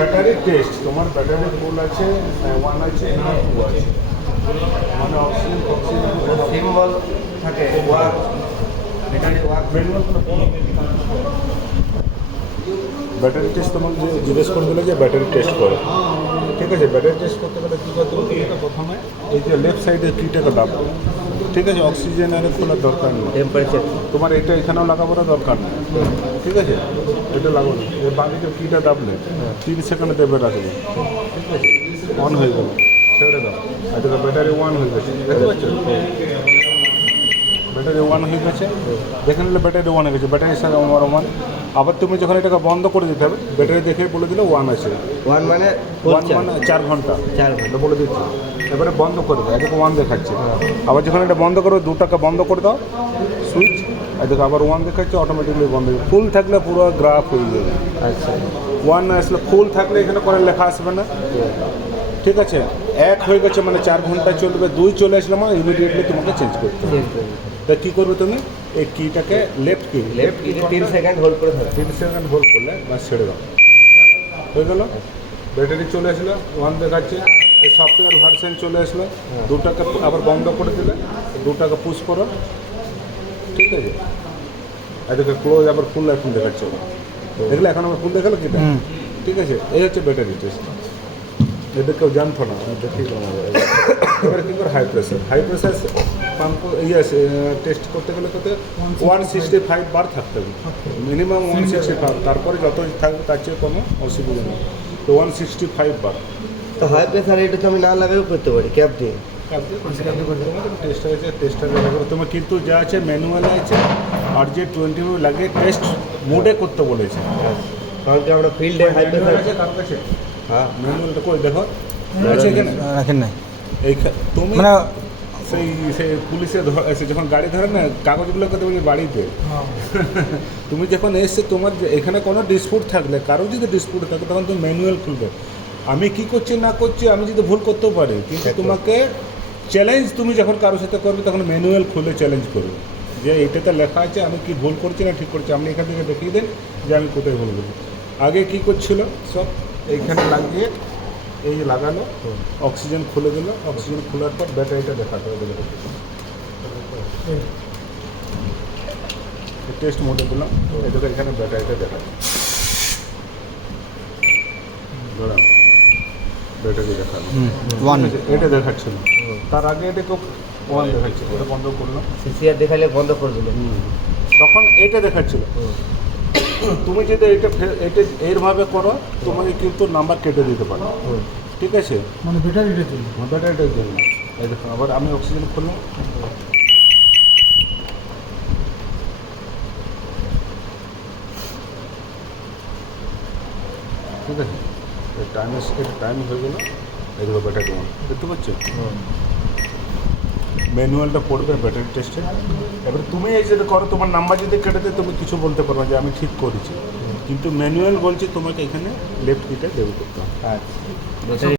Battery test, তোমার battery full আছে, one আছে, না টু আছে, মানে অক্সিজেন সিম্বল থাকে work, battery work. Manual battery test তোমাকে জিজ্ঞেস করে দিলে যে ব্যাটারি টেস্ট করে, ঠিক আছে। ব্যাটারি টেস্ট করতে গেলে কী করতে হবে, এটা প্রথমে এই যে লেফট সাইডে কিটাকে দাবো, ঠিক আছে। অক্সিজেন আর খোলার দরকার নেই, টেম্পারেচার তোমার এটা এখানেও লাগাবোর দরকার নেই, ঠিক আছে। এটা লাগাবো, এই বাদিকে কিটা দাবলে 3 সেকেন্ড দেবে রাখবে, ঠিক আছে। অন হয়ে গেল, ছেড়ে দাও, আর দেখো ব্যাটারি 1 হয়ে গেছে, দেখতে পাচ্ছ ব্যাটারি 1 হয়ে গেছে। দেখে নিলে ব্যাটারি 1 হয়ে গেছে, ব্যাটারির সাথে আমার 1। আবার তুমি যখন এটাকে বন্ধ করে দিতে হবে, ব্যাটারি দেখে বলে দিলে 1 আছে। ওয়ান মানে 1 মানে 4 ঘন্টা, 4 ঘন্টা। এটা বলে দিচ্ছি। এবারে বন্ধ করে দাও, এটাকে 1 দেখাচ্ছে। আবার যখন এটা বন্ধ করো, দুটাকে বন্ধ করে দাও সুইচ, এদিকে আবার 1 দেখাচ্ছে, অটোমেটিকলি বন্ধ হয়ে যাবে। ফুল থাকলে পুরো গ্রাফ হয়ে যাবে। আচ্ছা 1 না আসলে, ফুল থাকলে এখানে করে লেখা আসবে না, ঠিক আছে। 1 হয়ে গেছে মানে 4 ঘন্টা চলবে, 2 চলে আসলে মানে ইমিডিয়েটলি তোমাকে চেঞ্জ করতে হবে। তা কী করবে তুমি, এই কিটাকে লেফট কি 3 সেকেন্ড হোল্ড করে ধরো। 3 সেকেন্ড হোল্ড করলে বা ছেড়ে দাও, হয়ে গেল। ব্যাটারি চলে আসলো, 1 দেখাচ্ছে। এই সফটওয়্যার ভার্সন চলে আসলো, দুটাকে আবার বন্ধ করে দিলে, দুটাকে পুশ করো, ঠিক আছে। এদিকে ক্লোজ, আবার ফুল এখন দেখাচ্ছে, দেখলে এখন আমার ফুল দেখালো কিটা, ঠিক আছে। এই হচ্ছে ব্যাটারি টেস্ট, এটা কেউ জানতো না, দেখি এবার কী করে হাই প্রেশার পাম্প টেস্ট করতে গেলে কত 165 বার থাকতে হবে, মিনিমাম 165, তারপরে যত থাকবে তার চেয়ে কোনো অসুবিধা নেই। তো 165 বার তো হাই প্রেসার এটা তো আমি না লাগাও করতে পারি ক্যাপ দিয়ে। টেস্ট হয়েছে, টেস্টার লাগাবে তোমার, কিন্তু যা আছে ম্যানুয়ালে আছে, আর যে 20 লাগে টেস্ট মোডে করতে বলেছে। কারণ কি আমরা ফিল্ডে হাই প্রেসার আছে কার কাছে, হ্যাঁ ম্যানুয়ালটা কই দেখো আছে এখানে, রাখেন নাই এই তুমি মানে সেই পুলিশে এসে যখন গাড়ি ধরে না, কাগজগুলোকে তুমি বাড়িতে, তুমি যখন এসছে তোমার এখানে কোনো ডিসপুট থাকলে, কারো যদি ডিসপুট থাকে তখন তুমি ম্যানুয়াল খুলবে। আমি কি করছি না করছি আমি যদি ভুল করতেও পারি, কিন্তু তোমাকে চ্যালেঞ্জ, তুমি যখন কারোর সাথে করবে তখন ম্যানুয়াল খুলে চ্যালেঞ্জ করবে যে এইটাতে লেখা আছে আমি কি ভুল করছি না ঠিক করছি, আপনি এখান থেকে দেখিয়ে দেন যে আমি কোথায় ভুল করছি। আগে কি করছিল সব এইখানে লাগিয়ে এই লাগালো, অক্সিজেন খুলে দিল, অক্সিজেন খোলার পর ব্যাটারিটা দেখাতে হবে। টেস্ট মোডে দিলাম, এটাকে এখানে ব্যাটারিটা দেখাচ্ছে, ধরাম ব্যাটারি দেখালো, এটা দেখাচ্ছিল। তার আগে এটা কেউ 1 দেখাচ্ছিল, এটা বন্ধ করলাম, সিসিআর দেখালে বন্ধ করে দিল, তখন এটা দেখাচ্ছিল। তুমি যদি এটা এরভাবে করো, তোমাকে কিন্তু নাম্বার কেটে দিতে পারো, ঠিক আছে। মানে ব্যাটারিটা জন্য ব্যাটারিটার জন্য। এই দেখো আবার আমি অক্সিজেন খুললাম, ঠিক আছে। এটা টাইম হয়ে গেল, এগুলো ব্যাটারি 1 দেখতে পাচ্ছ। ম্যানুয়ালটা পড়বে ব্যাটারি টেস্টে। এবার তুমি এই যেটা করো, তোমার নাম্বার যদি কেটে দেয় তুমি কিছু বলতে পারবে যে আমি ঠিক করেছি, কিন্তু ম্যানুয়াল বলছে তোমাকে এখানে লেফট কিটা দেবে করতে হবে। আচ্ছা